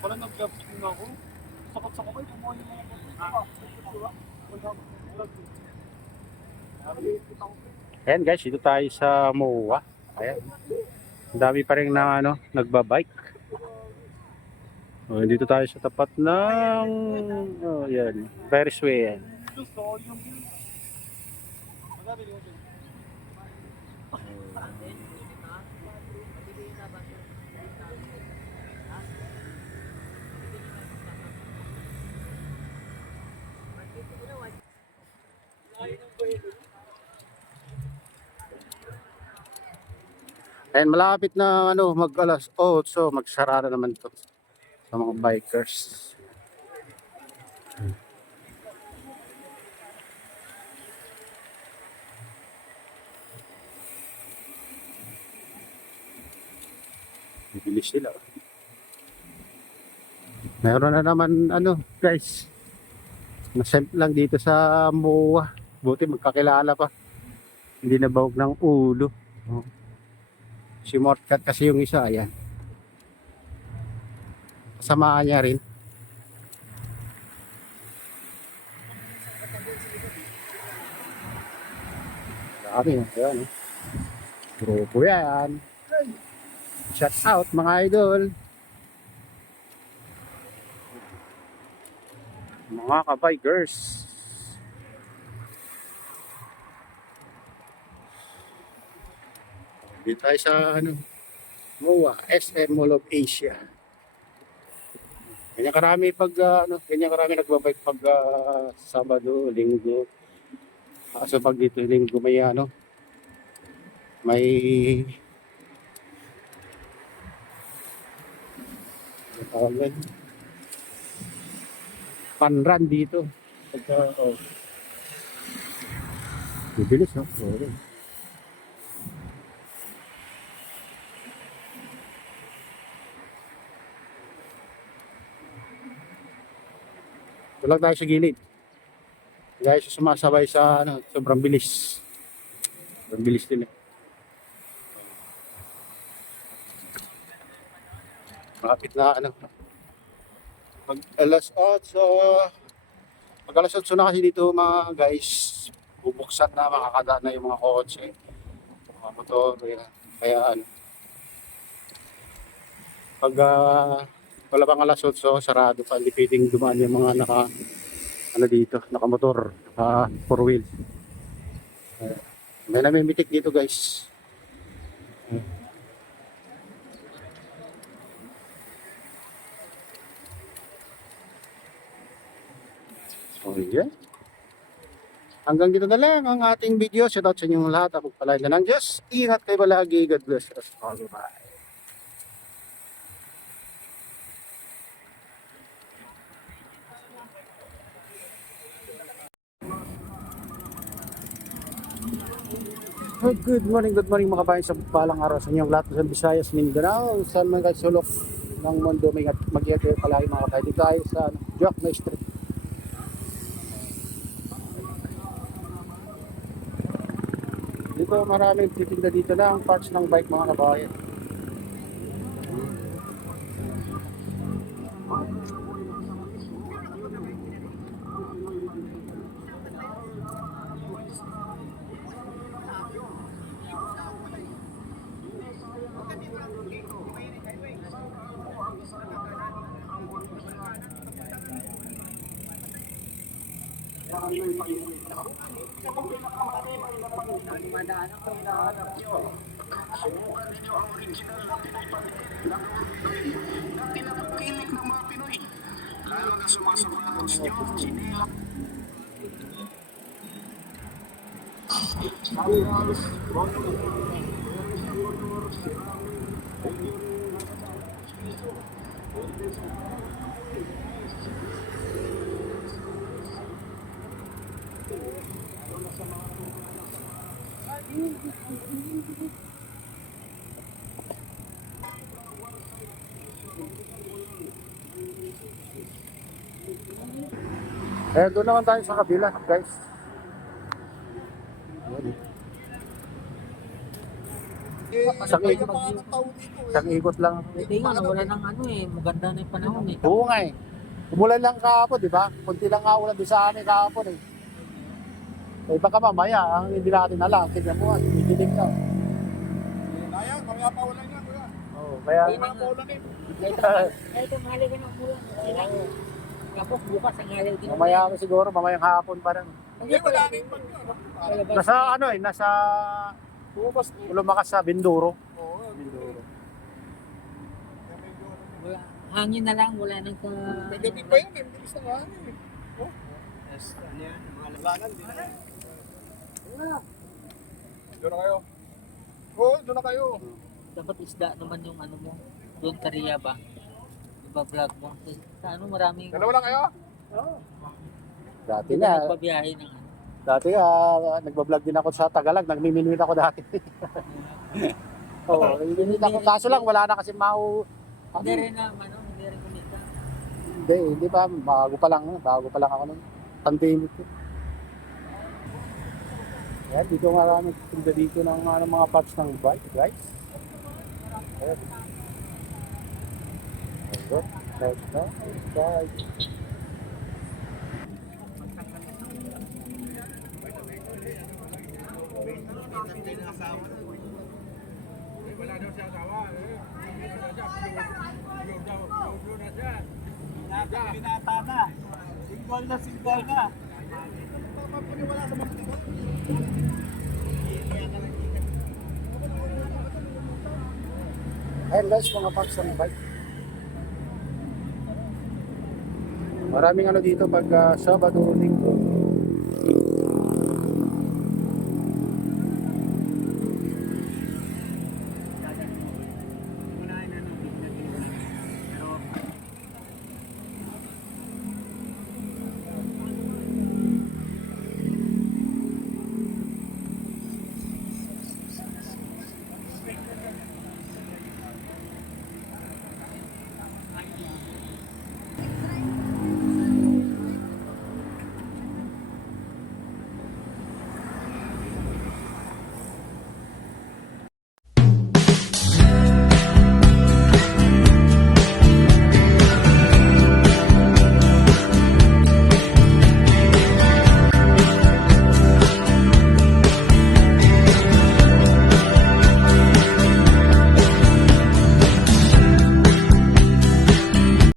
Pala nag-vlog ako. Sakot sa kamay, kumuha yung mga Ayan guys, dito tayo sa MOA. Ayan. Ang dami pa rin na nagbabike. Oh, dito tayo sa tapat ng yan, Ferris wheel. Ayan, malapit na mag-alas 8, magsarara naman to sa mga bikers. Bibilis sila. Meron na naman guys. Nasemp lang dito sa MOA. Buti magkakilala pa. Hindi na bawag ng ulo. Oh. Si Mortcat kasi yung isa, ayan. Kasamaan niya rin. Dami, ayan. Grupo yan. Shout out mga idol. Mga kabikers. Dito tayo sa MOA, SM Mall of Asia. Ganyan karami pag ganyan karami nagbabike pag Sabado, Linggo. Kaso pag dito Linggo may may tawag pan-run dito. Pagka bibilis okay. Tulag tayo sa gilid. Guys, sumasabay sa sobrang bilis. Sobrang bilis din eh. Malapit na pag alas 8 na kasi dito mga guys, bubuksan na, makakadaan na yung mga kotse, mga motor, kaya pag wala pang alas 8, sarado pa, hindi pwedeng dumaan yung mga dito, nakamotor, 4 wheel. May namimitik dito guys. So yeah. Hanggang dito na lang ang ating video. Shout out sa inyong lahat. Ako pala ng Diyos. Ingat kayo palagi. God bless us all. Bye. Good morning mga kabayan sa palang araw sa inyong lahat sa Visayas, Mindanao, saan man kayo sulok ng mundo. Mag-iat kayo palagi mga kabayan. Dito tayo sa Jockney Street. Dito maraming titinda dito lang parts ng bike mga kabayan. Subukan ninyo ang original na Pinoy na pinapakilig ng mga Pinoy. Lalo na sa mga sapatos nyo, sinila. Doon naman tayo sa kabila, guys. Isang Kaya ikot. pa nga ng tao dito eh. Isang ikot lang. Hindi nga, wala nang ano eh. Maganda na yung panahon eh. Oo nga eh. Umulan lang kahapon, di ba? Kunti lang nga ulan doon sa amin kahapon eh. Eh baka mamaya, ang hindi natin alam, tignan mo, didilig ka. Kaya, kaya pa ulan yan, kuya. Oo, kaya... Kaya pa ulan eh. Ito, mahali ka ng ulan. Tapos bukas ang halaw din. Mamaya siguro, mamayang hapon pa rin. Hindi, wala na yung pag yun. Nasa ano eh, nasa Bumabas na eh. lumakas sa Binduro. Oo, Binduro. kaya medyo ano. Wala. Hangin na lang, wala nang sa... May gabi pa yun eh, bilis na nga eh. Oh. Wala na, hindi na. Doon na kayo. Oo, doon na kayo. Dapat isda naman yung ano mo. Doon Korea ba? Iba vlog mo. Sa ano maraming... Dalawa lang kayo? Dati Hindi nga, na nagbabiyahe ng ano. dati nga, nagbablog din ako sa Tagalog, nagmiminuit ako dati. Oo, nagmiminuit ako. Kaso lang, wala na kasi Hindi rin na, ano, hindi rin kumita. Hindi pa, bago pa lang ako nun. Pandemic. Ayan, dito marami tinda dito ng mga parts ng bike, guys. Ayan. Ayan. Let's go. Bike. Binata na. Single na. Papapaniwala sa mga tiga. Ayan guys, mga parts ng bike. Maraming ano dito pag Sabado, Linggo.